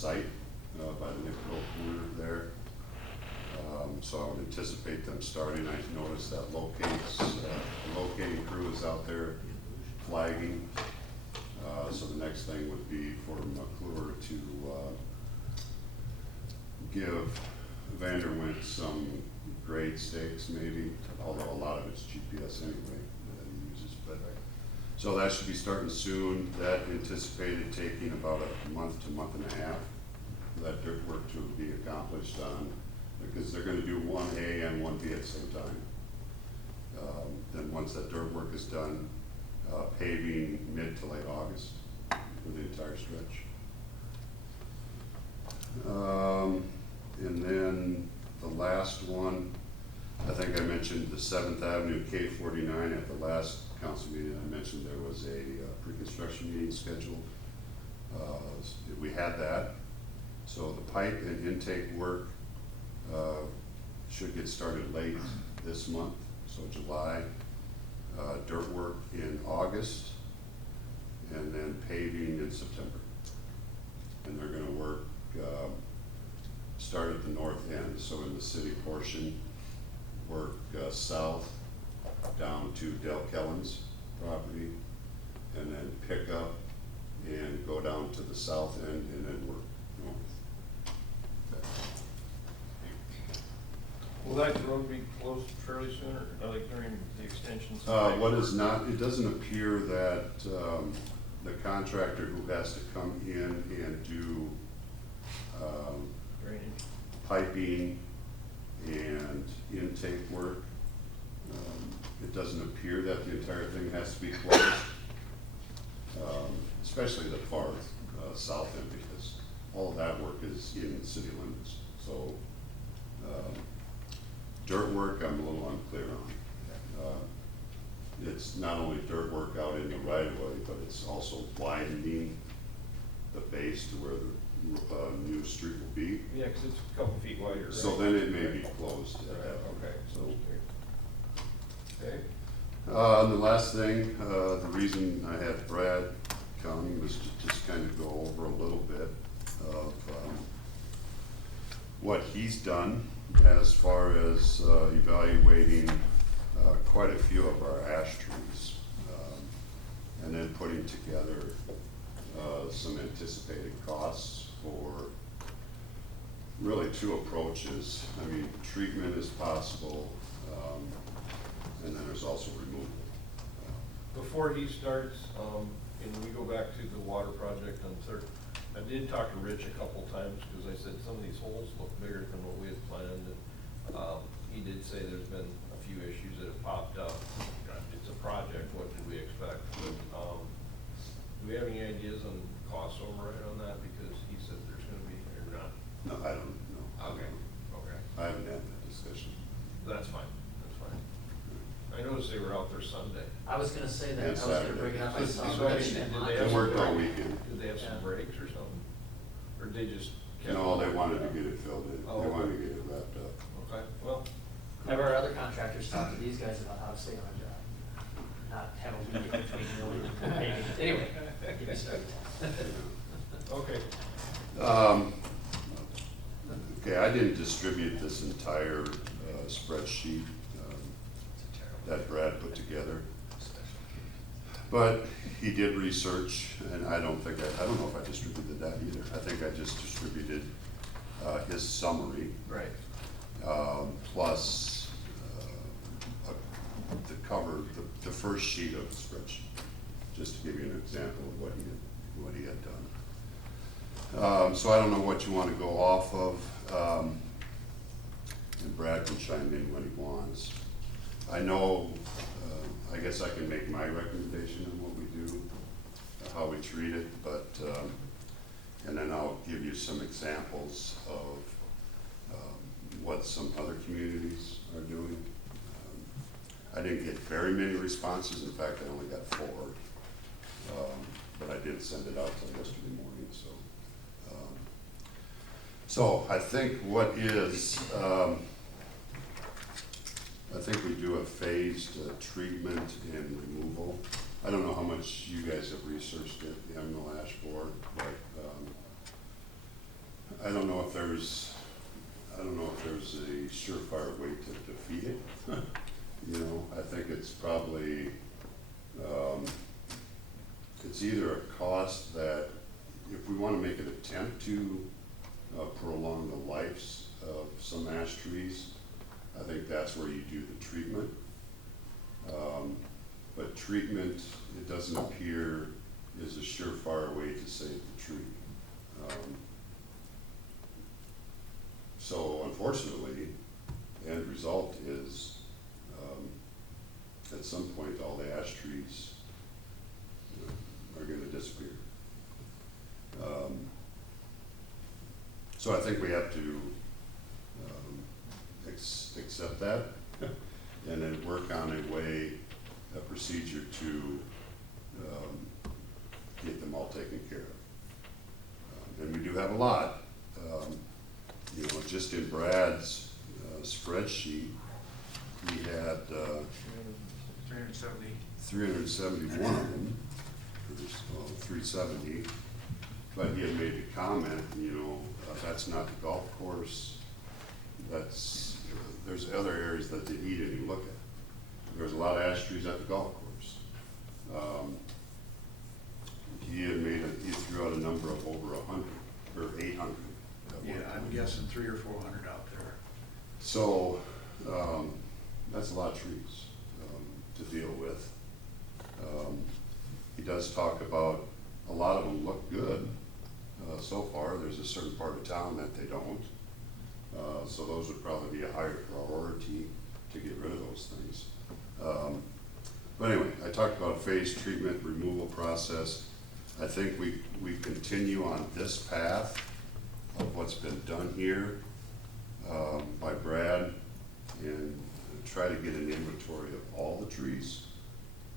site by the Nicolet Pool there. So I would anticipate them starting. I noticed that the locating crew is out there flagging. So the next thing would be for McClure to give Vanderwent some grade stakes maybe, although a lot of it's GPS anyway that he uses. But so that should be starting soon. That anticipated taking about a month to month and a half for that dirt work to be accomplished on, because they're going to do 1A and 1B at the same time. Then once that dirt work is done, paving mid to late August for the entire stretch. And then the last one, I think I mentioned the 7th Avenue K49 at the last council meeting. I mentioned there was a pre-construction meeting scheduled. We had that. So the pipe and intake work should get started late this month, so July. Dirt work in August, and then paving in September. And they're going to work, start at the north end, so in the city portion, work south down to Del Kellen's property, and then pick up and go down to the south end and then work north. Will that road be closed fairly soon, or like during the extensions? What is not, it doesn't appear that the contractor who has to come in and do Drainage. piping and intake work, it doesn't appear that the entire thing has to be closed, especially the far south end, because all of that work is in city limits. So dirt work, I'm a little unclear on. It's not only dirt work out in the right of way, but it's also widening the base to where the new street will be. Yeah, because it's a couple feet wider, right? So then it may be closed at Right, that point. okay. So, Okay. and the last thing, the reason I had Brad come was to just kind of go over a little bit of what he's done as far as evaluating quite a few of our ash trees, and then putting together some anticipated costs for really two approaches. I mean, treatment is possible, and then there's also removal. Before he starts, and we go back to the water project on Third, I did talk to Rich a couple times, because I said some of these holes look bigger than what we had planned, and he did say there's been a few issues that have popped up. It's a project, what did we expect? But, do we have any ideas on cost override on that? Because he said there's gonna be, or not? No, I don't know. Okay, okay. I haven't had that discussion. That's fine, that's fine. I noticed they were out there Sunday. I was gonna say that, I And was gonna Saturday. bring it up, I saw So, I mean, Rich did and they Monty. have They some worked all breaks? weekend. Did they have some Yeah. breaks or something? Or they just kept? No, they wanted to get it filled in. Oh, They wanted to okay. get it wrapped up. Okay, well, Have our other contractors talk to these guys about how to stay on a job, not have a week in between building and paving. Anyway, give me some. okay. Okay, I didn't distribute this entire spreadsheet that Brad put together. But he did research, and I don't know if I distributed that either. I think I just distributed his summary, Right. plus the cover, the first sheet of the spreadsheet, just to give you an example of what he had done. So I don't know what you want to go off of, and Brad can chime in when he wants. I know, I guess I can make my recommendation on what we do, how we treat it, but, and then I'll give you some examples of what some other communities are doing. I didn't get very many responses. In fact, I only got 4. But I did send it out till yesterday morning, so. So I think what is, I think we do a phased treatment and removal. I don't know how much you guys have researched it, the Emerald Ash Board, but I don't know if there's a surefire way to defeat it. You know, I think it's probably, it's either a cost that, if we wanna make an attempt to prolong the lives of some ash trees, I think that's where you do the treatment. But treatment, it doesn't appear, is a surefire way to save the tree. So unfortunately, the end result is, at some point, all the ash trees are gonna disappear. So I think we have to accept that and then work on a procedure to get them all taken care of. And we do have a lot. You know, just in Brad's spreadsheet, he had 371 of them, or 370. But he had made the comment, you know, that's not the golf course. There's other areas that he didn't even look at. There's a lot of ash trees at the golf course. He threw out a number of over 100 or 800. Yeah, I'm guessing 300 or 400 out there. So, that's a lot of trees, to deal with. He does talk about, a lot of them look good, so far. There's a certain part of town that they don't. So those would probably be a higher priority to get rid of those things. But anyway, I talked about a phased treatment removal process. I think we continue on this path of what's been done here by Brad, and try to get an inventory of all the trees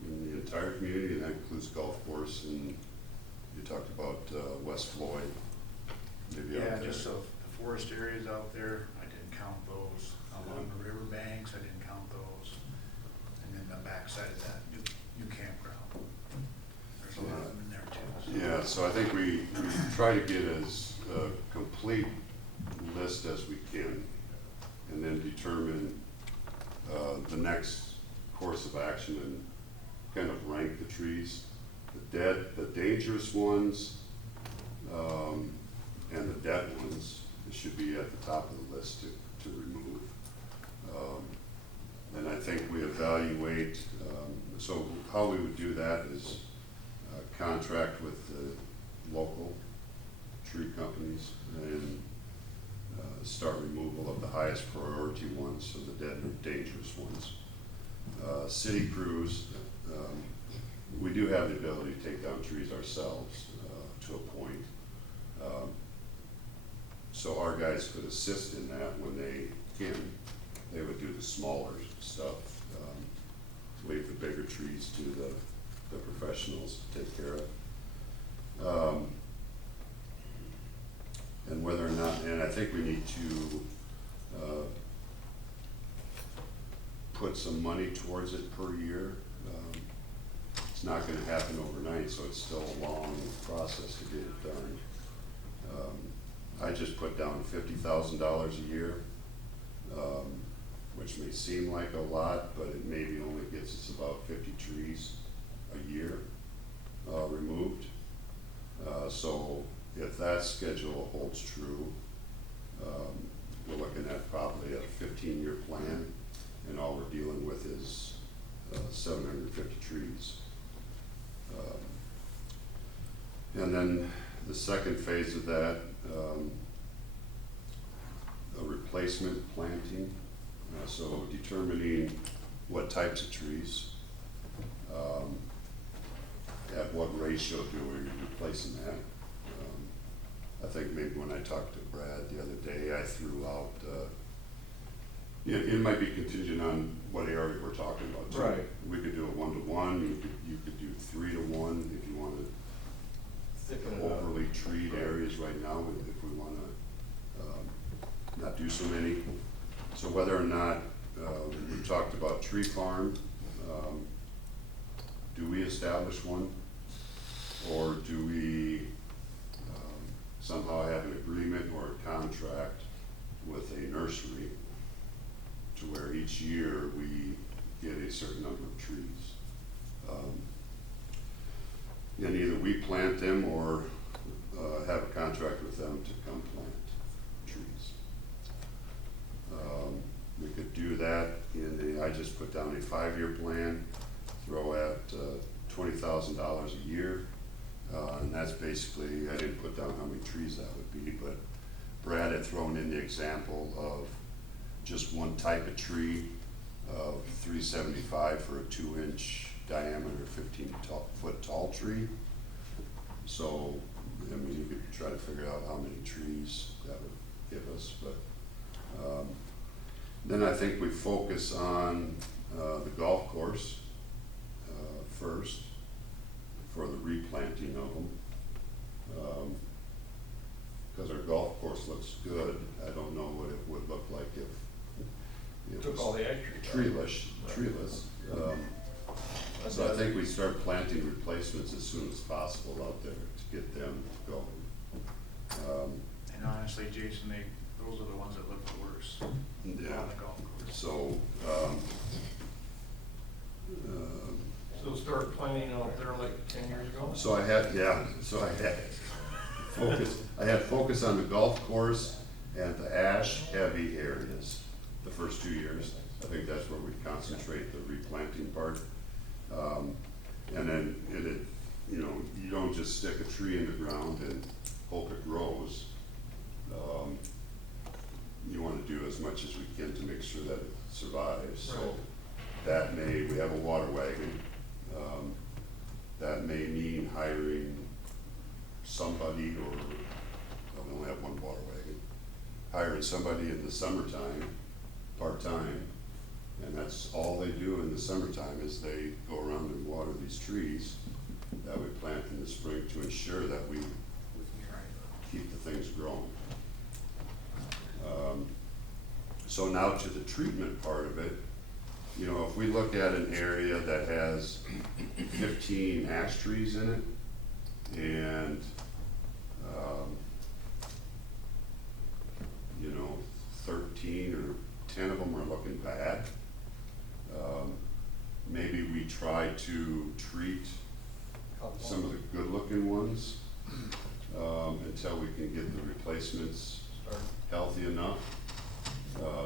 in the entire community, and that includes golf course, and you talked about West Floyd, maybe out Yeah, there. just so the forest areas out there, I didn't count those. Along the river banks, I didn't count those. And then the backside of that, new campground. There's a lot of them in there too. So. Yeah, so I think we try to get as complete list as we can, and then determine the next course of action and kind of rank the trees. The dangerous ones, and the dead ones should be at the top of the list to remove. And I think we evaluate, so how we would do that is contract with the local tree companies and start removal of the highest priority ones, so the dead and dangerous ones. City crews, we do have the ability to take down trees ourselves to a point. So our guys could assist in that when they can. They would do the smaller stuff, leave the bigger trees to the professionals to take care of. And whether or not, and I think we need to put some money towards it per year. It's not gonna happen overnight, so it's still a long process to get it done. I just put down $50,000 a year, which may seem like a lot, but it maybe only gets us about 50 trees a year removed. So if that schedule holds true, we're looking at probably a 15-year plan, and all we're dealing with is 750 trees. And then the second phase of that, a replacement planting, so determining what types of trees, at what ratio do we replace in that. I think maybe when I talked to Brad the other day, I threw out, it might be contingent on what area we're talking about too. Right. We could do a 1-to-1, you could do 3-to-1 if you wanted Thicken it up. overly treed areas right now, if we wanna not do so many. So whether or not, we talked about tree farm, do we establish one? Or do we somehow have an agreement or a contract with a nursery to where each year we get a certain number of trees. And either we plant them or have a contract with them to come plant trees. We could do that I just put down a 5-year plan, throw at $20,000 a year. And that's basically, I didn't put down how many trees that would be, but Brad had thrown in the example of just one type of tree of $375 for a 2-inch diameter, 15-foot tall tree. So, I mean, you could try to figure out how many trees that would give us, but then I think we focus on the golf course first for the replanting of them. Because our golf course looks good, I don't know what it would look like if it Took was all the ash trees out. treeless. So I think we start planting replacements as soon as possible out there to get them going. And honestly, Jason, those are the ones that look the worst on the Yeah, golf course. so, So start planning out there like 10 years ago? so I had focus on the golf course and the ash heavy areas the first 2 years. I think that's where we concentrate the replanting part. And then you don't just stick a tree in the ground and hope it grows. You wanna do as much as we can to make sure that it survives. So Right. we have a water wagon. That may mean hiring somebody, or, well, we only have one water wagon, hiring somebody in the summertime, part-time, and that's all they do in the summertime is they go around and water these trees that we plant in the spring to ensure that we keep the things growing. So now to the treatment part of it, if we look at an area that has 15 ash trees in it, and, 13 or 10 of them are looking bad, maybe we try to treat some of the good-looking ones until we can get the replacements Start. healthy enough.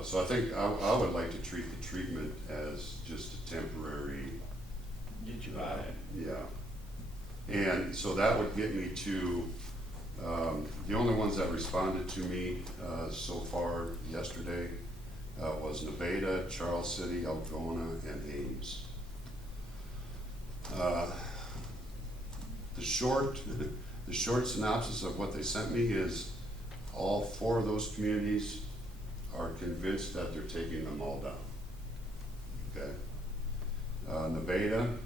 So I think I would like to treat the treatment as just a temporary. Get you by. Yeah. And so that would get me to, the only ones that responded to me so far yesterday was Nevada, Charles City, Algona, and Ames. The short synopsis of what they sent me is all 4 of those communities are convinced that they're taking them all down. Okay. Nevada,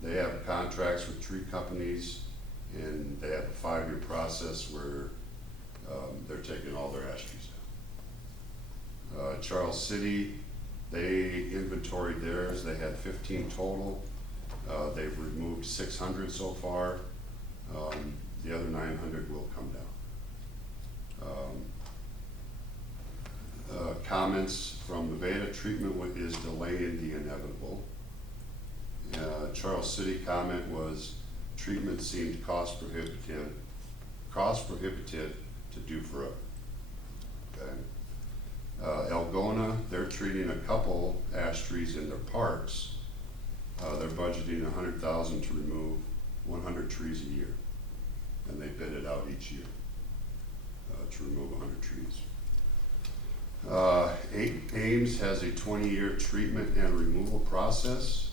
they have contracts with tree companies, and they have a 5-year process where they're taking all their ash trees down. Charles City, they inventoried theirs, they had 15 total. They've removed 600 so far. The other 900 will come down. Comments from Nevada, treatment is delaying the inevitable. Charles City comment was, treatment seemed cost prohibitive to do forever. Okay. Algona, they're treating a couple ash trees in their parks. They're budgeting $100,000 to remove 100 trees a year, and they bid it out each year to remove 100 trees. Ames has a 20-year treatment and removal process.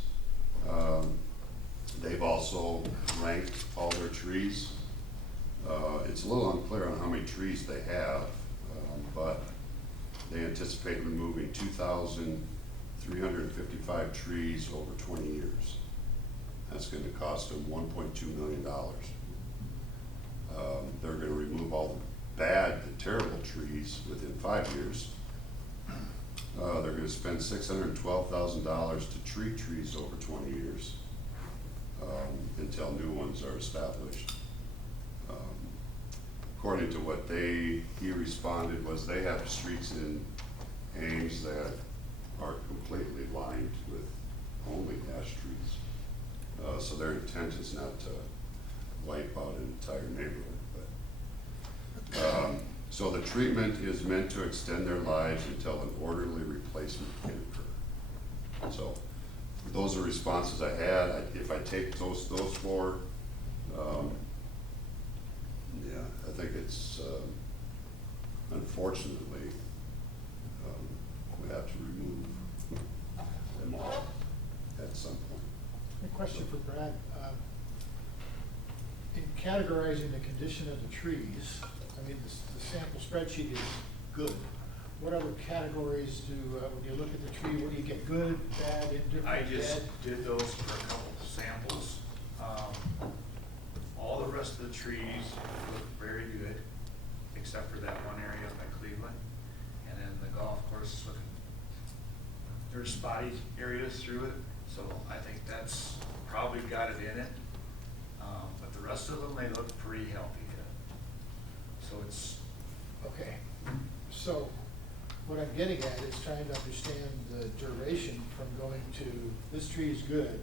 They've also ranked all their trees. It's a little unclear on how many trees they have, but they anticipate removing 2,355 trees over 20 years. That's going to cost them $1.2 million. They're going to remove all the bad, the terrible trees within 5 years. They're going to spend $612,000 to treat trees over 20 years until new ones are established. according to what he responded, was they have streets in Ames that are completely lined with only ash trees. So their intent is not to wipe out an entire neighborhood, but, so the treatment is meant to extend their lives until an orderly replacement can occur. So those are responses I had. If I take those four, yeah, I think it's, unfortunately, we have to remove them all at some point. A question for Brad. In categorizing the condition of the trees, I mean, the sample spreadsheet is good. What other categories do, when you look at the tree, what do you get, good, bad, indifferent, I bad? just did those for a couple of samples. All the rest of the trees look very good, except for that one area by Cleveland. And then the golf course is looking, there's spotty areas through it, so I think that's probably got it in it. But the rest of them, they look pretty healthy. So it's, Okay, so what I'm getting at is trying to understand the duration from going to this tree is good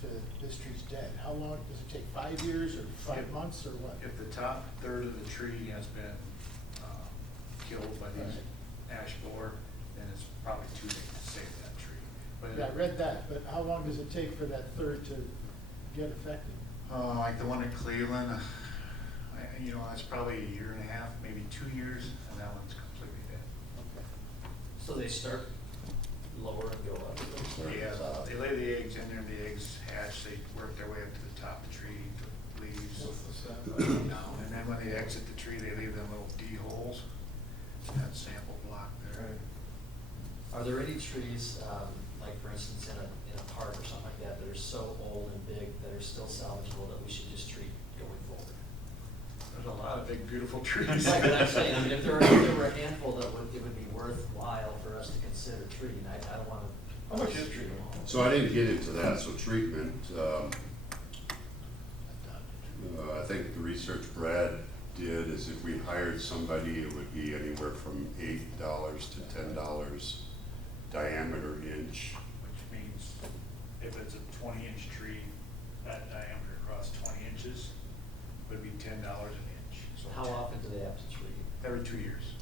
to this tree's dead. How long, does it take 5 years or 5 months or what? if the top third of the tree has been killed by these ash borer, then it's probably too late to save that tree. But Yeah, I read that, but how long does it take for that third to get affected? like the one in Cleveland, you know, that's probably a year and a half, maybe 2 years, and that one's completely dead. So they start lower and go up. Yeah, they lay the eggs in there, the eggs hatch, they work their way up to the top of the tree, the leaves. And then when they exit the tree, they leave them little D holes, that sample block there. Are there any trees, like for instance in a park or something like that are so old and big that are still salvageable that we should just treat going forward? There's a lot of big, beautiful trees. Right, but I'm saying, I mean, if there were a handful that it would be worthwhile for us to consider treating, I don't wanna. How much is treatment? So I didn't get into that, so treatment, I think the research Brad did is if we hired somebody, it would be anywhere from $8 to $10 diameter inch. Which means if it's a 20-inch tree, that diameter across 20 inches would be $10 an inch. So How often do they have to treat? Every 2 years.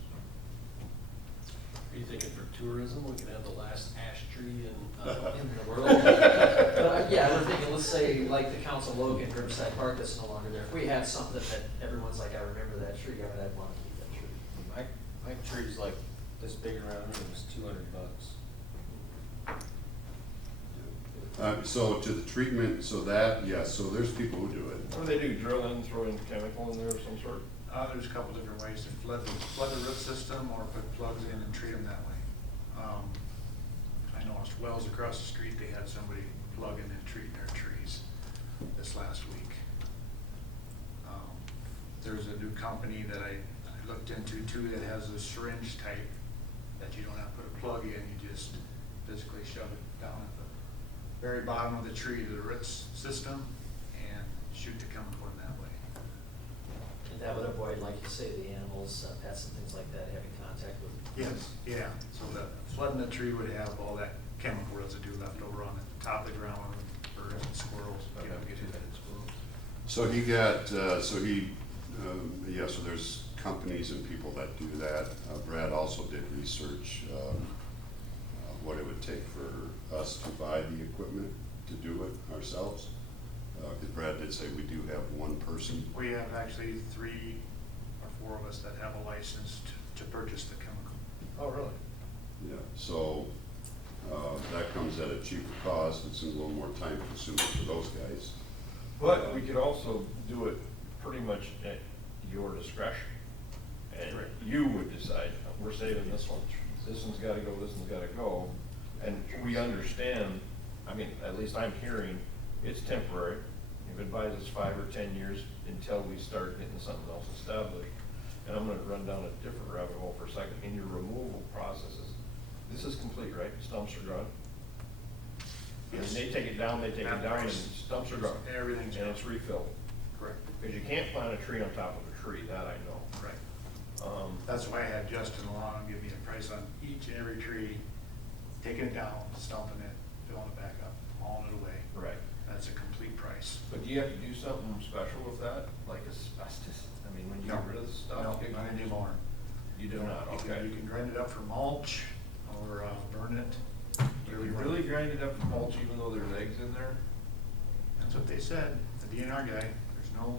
Are you thinking for tourism, we could have the last ash tree In the world. But yeah, we're thinking, let's say, like the Council Logan Riverside Park that's no longer there, if we have something that everyone's like, I remember that tree, I mean, I'd wanna keep that tree. My tree's like this big around, and it was $200. So to the treatment, so that, yeah, so there's people who do it. What do they do, drill in, throw in chemical in there of some sort? There's a couple different ways to flood the root system or put plugs in and treat them that way. I noticed Wells across the street, they had somebody plugging and treating their trees this last week. There's a new company that I looked into too that has a syringe type that you don't have to put a plug in, you just physically shove it down at the very bottom of the tree to the root system and shoot the chemical in that way. And that would avoid, like you say, the animals, pets and things like that, having contact with. Yes, yeah, so the flooding the tree would have all that chemical residue left over on the top of the ground, birds and squirrels, you know, get into it. So he got, yeah, so there's companies and people that do that. Brad also did research, what it would take for us to buy the equipment to do it ourselves. Because Brad did say we do have one person. We have actually 3 or 4 of us that have a license to purchase the chemical. Oh, really? Yeah, so that comes at a cheaper cost. It's a little more time consuming for those guys. But we could also do it pretty much at your discretion. And Right. you would decide, we're saving this one, this one's gotta go, this one's gotta go. And we understand, I mean, at least I'm hearing, it's temporary. If it buys us 5 or 10 years until we start getting something else established. And I'm gonna run down a different rabbit hole for a second. In your removal processes, this is complete, right? Stumps are gone? And Yes. they take it down, and That stumps are price, gone. everything's And gone. it's refilled. Correct. Because you can't plant a tree on top of a tree, that I know. Right. Um, That's why I had Justin along, give me a price on each and every tree, taking it down, stumping it, filling it back up, hauling it away. right. That's a complete price. But do you have to do something special with that, like asbestos? I mean, when you No. get rid of the stuff? No, you- not anymore. You do not, You can- okay. You can grind it up for mulch or burn it. You would really grind it up to mulch even though there's eggs in there? That's what they said, the DNR guy, there's no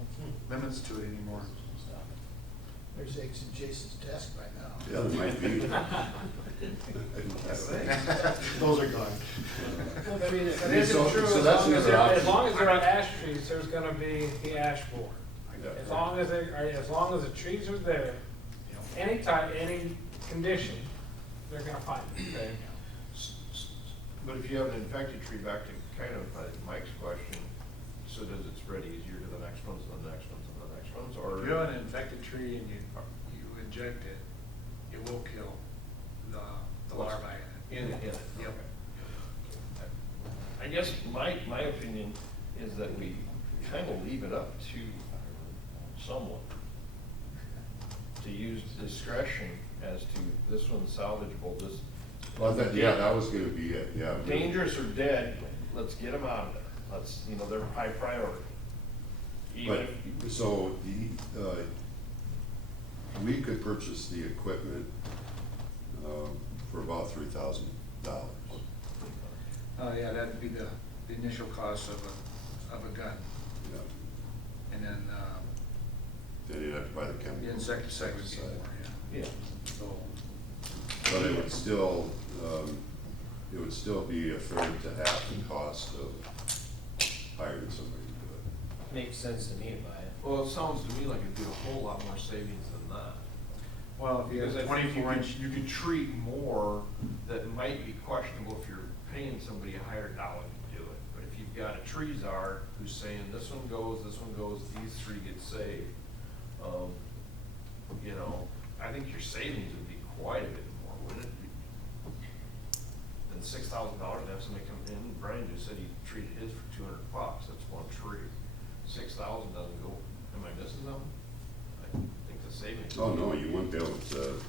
limits to it anymore. There's eggs in Jason's desk by now. Yeah, there might be. Those are gone. Look, I mean, if it So- isn't true, so as that's long as another there, as option. long as there are ash trees, there's gonna be the ash board. Yeah. As long as they, as long as the trees are there, any type, any condition, they're gonna find it. Okay. But if you have an infected tree, back to kind of Mike's question, so does it spread easier to the next ones and the next ones and the next ones, or? If you have an infected tree and you inject it, it will kill the larvae in it. In it, Yep. okay. I guess my opinion is that we kind of leave it up to someone to use discretion as to this one's salvageable, this. Well, that was gonna be it, yeah. Dangerous or dead, let's get them out of there. Let's, they're high priority. Even But, if, so we could purchase the equipment, for about $3,000. Yeah, that'd be the initial cost of a gun. Yeah. And then, Then you'd have to buy the the chemical. insecticide would be more, yeah. yeah, So, But it would still be a third to half the cost of hiring somebody to do it. Makes sense to me to buy it. well, it sounds to me like it'd be a whole lot more savings than that. well, if you Because have I think 24 inch, you could treat more that might be questionable if you're paying somebody a higher dollar to do it. But if you've got a tree czar who's saying, this one goes, these three get saved, I think your savings would be quite a bit more, wouldn't it? Than $6,000 to have somebody come in, Brian just said he treated his for $200, that's one tree. 6,000 doesn't go, am I missing something? I think the savings. Oh, no, you wouldn't be able to,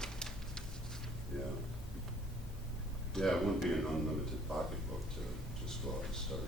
yeah. Yeah, it wouldn't be an unlimited pocketbook to just go out and start.